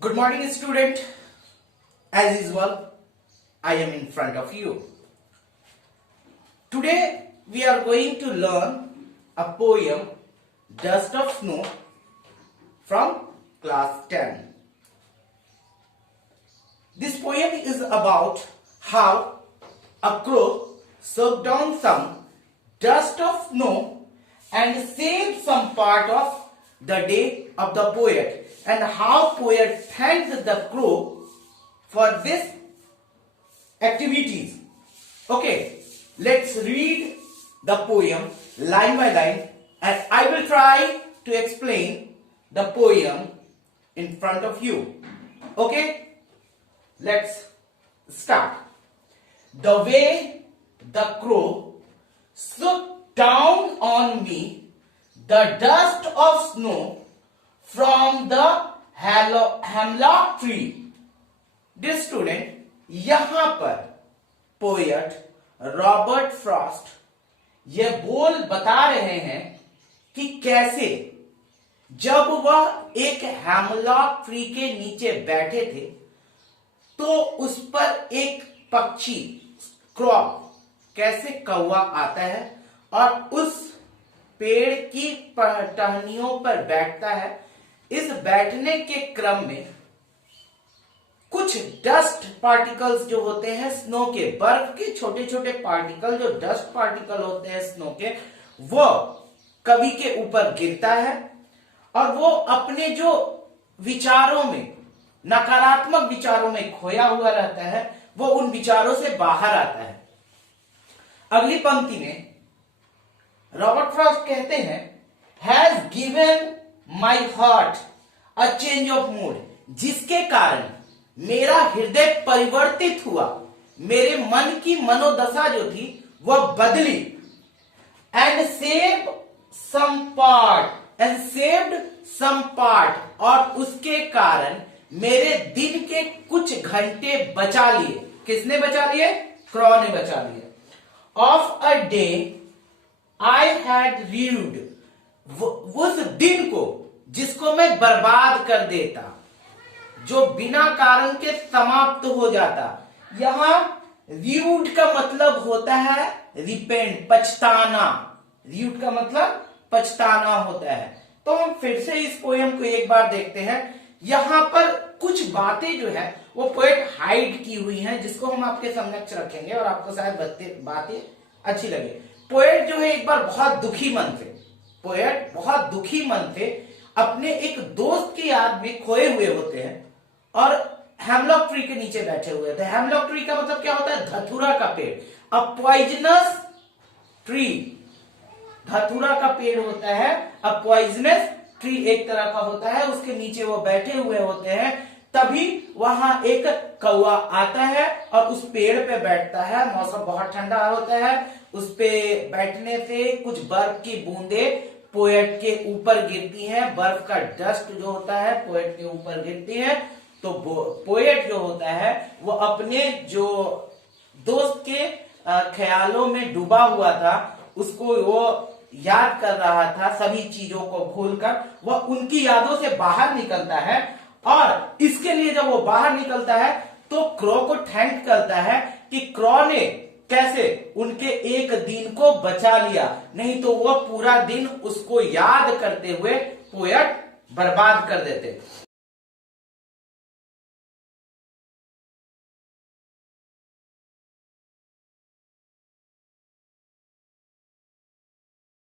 Good morning, student. As usual, I am in front of you. Today, we are going to learn a poem, Dust of Snow, from class 10. This poem is about how a crow soaked down some dust of snow and saved some part of the day of the poet, and how poet thanked the crow for this activities. Okay, let's read the poem line by line, and I will try to explain the poem in front of you. Okay, let's start. The way the crow soaked down on me the dust of snow from the hemlock tree. Dear student, यहाँ पर poet Robert Frost ये बोल बता रहे हैं कि कैसे जब वह एक हेमलॉक ट्री के नीचे बैठे थे तो उस पर एक पक्षी क्रॉ कैसे कौवा आता है और उस पेड़ की टहनियों पर बैठता है। इस बैठने के क्रम में कुछ डस्ट पार्टिकल्स जो होते हैं स्नो के, बर्फ के छोटे छोटे पार्टिकल, जो डस्ट पार्टिकल होते हैं स्नो के, वो कवि के ऊपर गिरता है और वो अपने जो विचारों में, नकारात्मक विचारों में खोया हुआ रहता है, वो उन विचारों से बाहर आता है। अगली पंक्ति में रॉबर्ट फ्रॉस्ट कहते हैं, has given my heart a change of mood, जिसके कारण मेरा हृदय परिवर्तित हुआ, मेरे मन की मनोदशा जो थी वह बदली। एंड सेव्ड सम पार्ट, और उसके कारण मेरे दिन के कुछ घंटे बचा लिए। किसने बचा लिए? क्रॉ ने बचा लिए। Of a day I had read, उस दिन को जिसको मैं बर्बाद कर देता, जो बिना कारण के समाप्त हो जाता। यहां रीड का मतलब होता है रिपेंट, पछताना। रीड का मतलब पछताना होता है। तो हम फिर से इस पोएम को एक बार देखते हैं। यहां पर कुछ बातें जो है वो पोएट हाइड की हुई हैं, जिसको हम आपके समक्ष रखेंगे और आपको शायद बातें अच्छी लगे। पोएट जो है एक बार बहुत दुखी मन थे, पोएट बहुत दुखी मन थे, अपने एक दोस्त की याद में खोए हुए होते हैं और हेमलॉक ट्री के नीचे बैठे हुए थे। हेमलॉक ट्री का मतलब क्या होता है? धतूरा का पेड़, अ पॉइजनस ट्री। धतूरा का पेड़ होता है, अ पॉइजनस ट्री एक तरह का होता है, उसके नीचे वो बैठे हुए होते हैं। तभी वहां एक कौवा आता है और उस पेड़ पे बैठता है। मौसम बहुत ठंडा होता है, उस पे बैठने से कुछ बर्फ की बूंदें पोएट के ऊपर गिरती हैं। बर्फ का डस्ट जो होता है पोएट के ऊपर गिरती है। तो पोएट जो होता है वो अपने जो दोस्त के ख्यालों में डूबा हुआ था, उसको वो याद कर रहा था। सभी चीजों को भूलकर वह उनकी यादों से बाहर निकलता है, और इसके लिए जब वो बाहर निकलता है तो क्रॉ को थैंक करता है कि क्रॉ ने कैसे उनके एक दिन को बचा लिया, नहीं तो वह पूरा दिन उसको याद करते हुए पोएट बर्बाद कर देते।